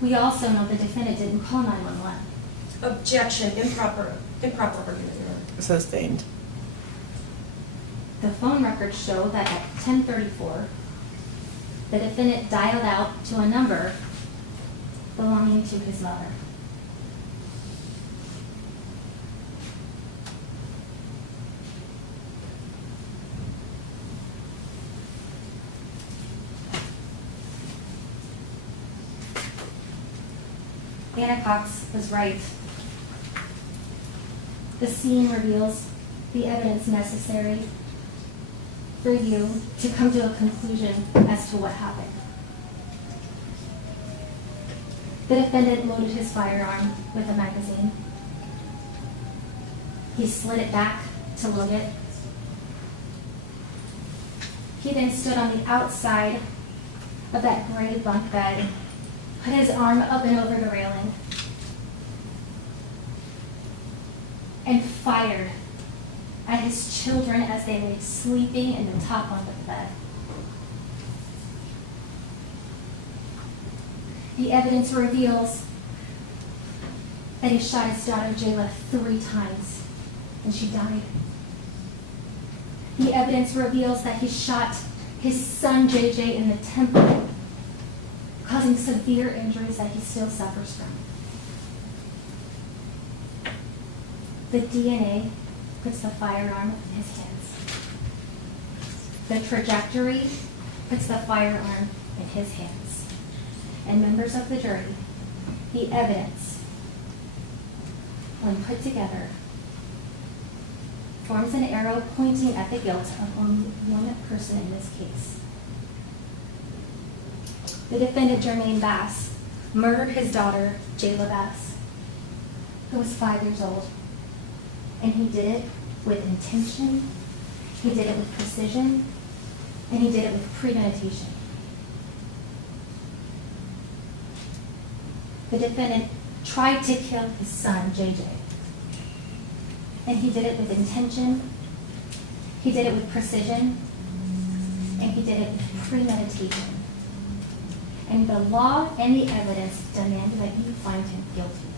We also know the defendant didn't call 911. Objection, improper argument, Your Honor. Sustained. The phone records show that at 10:34, the defendant dialed out to a number belonging to his mother. Anna Cox was right. The scene reveals the evidence necessary for you to come to a conclusion as to what happened. The defendant loaded his firearm with a magazine. He slid it back to load it. He then stood on the outside of that gray bunk bed, put his arm up and over the railing, and fired at his children as they lay sleeping in the top bunk of the bed. The evidence reveals that he shot his daughter Jayla 3 times, and she died. The evidence reveals that he shot his son JJ in the temple, causing severe injuries that he still suffers from. The DNA puts the firearm in his hands. The trajectory puts the firearm in his hands. And members of the jury, the evidence, when put together, forms an arrow pointing at the guilt of only one person in this case. The defendant, Jermaine Bass, murdered his daughter, Jayla Bass, who was 5 years old. And he did it with intention, he did it with precision, and he did it with premeditation. The defendant tried to kill his son, JJ. And he did it with intention, he did it with precision, and he did it with premeditation. And the law and the evidence demand that you find him guilty.